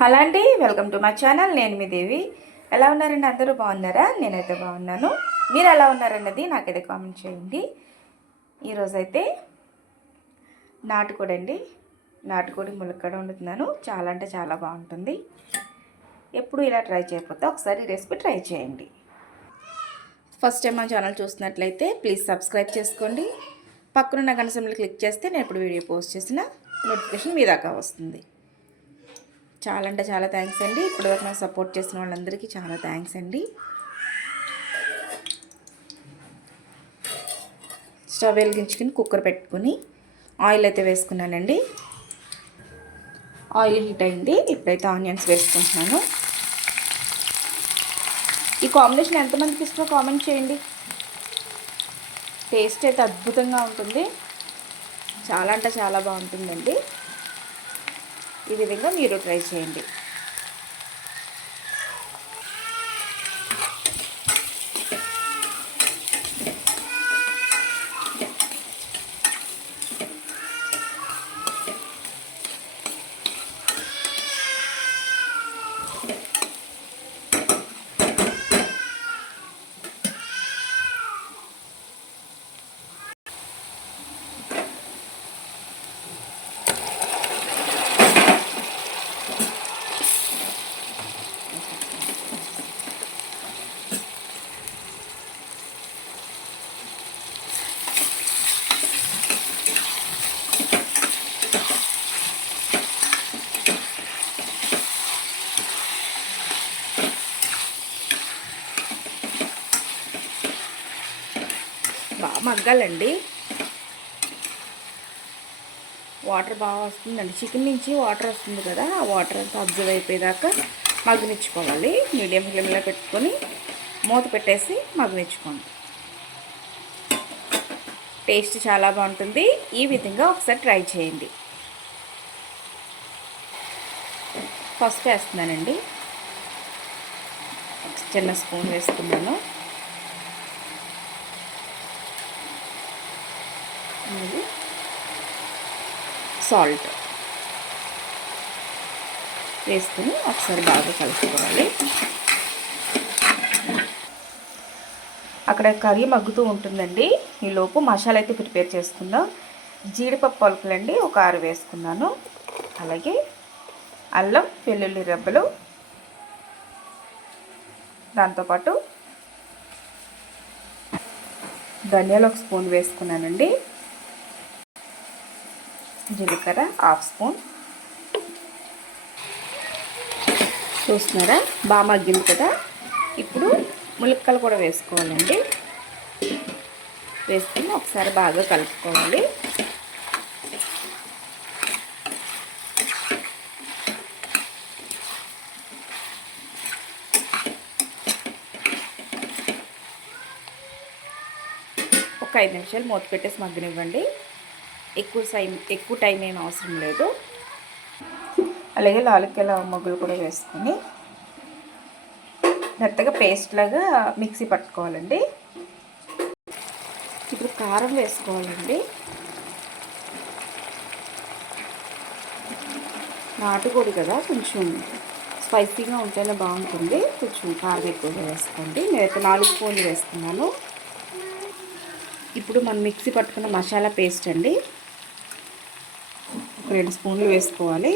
Hello అండి welcome to my channel. నేను మీ దేవి. ఎలా ఉన్నారండి అందరూ? బాగున్నారా? నేనైతే బాగున్నాను. మీరు ఎలా ఉన్నారన్నది నాకైతే కామెంట్ చేయండి. ఈరోజైతే నాటుకోడి అండి నాటుకోడి ములక్కడ వండుతున్నాను. చాలా అంటే చాలా బాగుంటుంది. ఎప్పుడు ఇలా ట్రై చేయకపోతే ఒకసారి రెసిపీ ట్రై చేయండి. ఫస్ట్ టైం మా ఛానల్ చూస్తున్నట్లయితే ప్లీజ్ సబ్స్క్రైబ్ చేసుకోండి. పక్కనున్న గణసంలో క్లిక్ చేస్తే నేను ఎప్పుడు వీడియో పోస్ట్ చేసిన నోటిఫికేషన్ మీ దాకా వస్తుంది. చాలా అంటే చాలా థ్యాంక్స్ అండి. ఇప్పటివరకు నాకు సపోర్ట్ చేసిన వాళ్ళందరికీ చాలా థ్యాంక్స్ అండి. స్టవ్ వెలిగించుకుని కుక్కర్ పెట్టుకుని ఆయిల్ అయితే వేసుకున్నానండి. ఆయిల్ హీట్ అయింది. ఇప్పుడైతే ఆనియన్స్ వేసుకుంటున్నాను. ఈ కాంబినేషన్ ఎంతమందికి ఇష్టమో కామెంట్ చేయండి. టేస్ట్ అయితే అద్భుతంగా ఉంటుంది. చాలా అంటే చాలా బాగుంటుందండి. ఈ విధంగా మీరు ట్రై చేయండి. బాగా మగ్గాలండి. వాటర్ బాగా వస్తుందండి. చికెన్ నుంచి వాటర్ వస్తుంది కదా ఆ వాటర్ అంతా అబ్జర్వ్ అయిపోయేదాకా మగ్గనిచ్చుకోవాలి. మీడియం ఫ్లేమ్లో పెట్టుకొని మూత పెట్టేసి మగ్గనిచ్చుకోండి. టేస్ట్ చాలా బాగుంటుంది. ఈ విధంగా ఒకసారి ట్రై చేయండి. ఫస్ట్ వేస్తున్నానండి. చిన్న స్పూన్ వేసుకున్నాను సాల్ట్ వేసుకుని ఒకసారి బాగా కలుపుకోవాలి. అక్కడ కర్రీ మగ్గుతూ ఉంటుందండి. ఈలోపు మసాలా అయితే ప్రిపేర్ చేసుకుందాం. జీడిపప్పు పలుకులండి ఒక ఆరు వేసుకున్నాను. అలాగే అల్లం వెల్లుల్లి రెబ్బలు దాంతోపాటు ధనియాలు ఒక స్పూన్ వేసుకున్నానండి. జీలకర్ర హాఫ్ స్పూన్. చూస్తున్నారా? బాగా మగ్గింది కదా? ఇప్పుడు ములక్కలు కూడా వేసుకోవాలండి. వేసుకుని ఒకసారి బాగా కలుపుకోవాలి. ఒక ఐదు నిమిషాలు మూత పెట్టేసి మగ్గనివ్వండి. ఎక్కువ టైం ఎక్కువ టైం ఏం అవసరం లేదు. అలాగే లాలుక్కాయల మొగ్గులు కూడా వేసుకొని మెత్తగా పేస్ట్ లాగా మిక్సీ పట్టుకోవాలండి. ఇప్పుడు కారం వేసుకోవాలండి. నాటుకోడి కదా కొంచెం స్పైసీగా ఉంటేనే బాగుంటుంది. కొంచెం కారం ఎక్కువగా వేసుకోండి. నేనైతే నాలుగు స్పూన్లు వేసుకున్నాను ఇప్పుడు మనం మిక్సీ పట్టుకున్న మసాలా పేస్ట్ అండి. రెండు స్పూన్లు వేసుకోవాలి.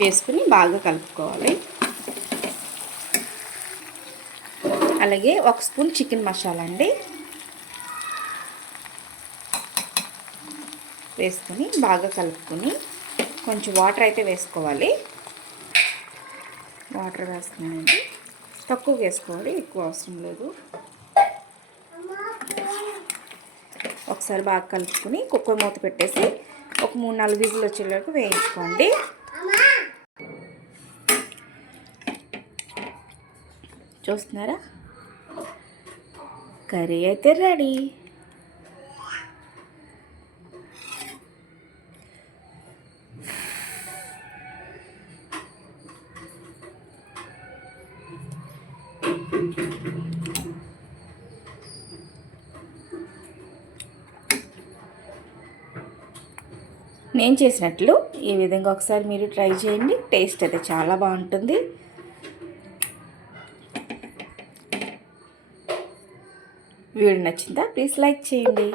వేసుకుని బాగా కలుపుకోవాలి. అలాగే ఒక స్పూన్ చికెన్ మసాలా అండి. వేసుకొని బాగా కలుపుకొని కొంచెం వాటర్ అయితే వేసుకోవాలి. వాటర్ వేసుకున్నానండి తక్కువ వేసుకోవాలి ఎక్కువ అవసరం లేదు. ఒకసారి బాగా కలుపుకొని కుక్కర్ మూత పెట్టేసి ఒక మూడు నాలుగు విజులు వచ్చే వరకు వేయించుకోండి. చూస్తున్నారా? కర్రీ అయితే రెడీ. నేను చేసినట్లు ఈ విధంగా ఒకసారి మీరు ట్రై చేయండి. టేస్ట్ అయితే చాలా బాగుంటుంది. వీడియో నచ్చిందా? ప్లీజ్ లైక్ చేయండి.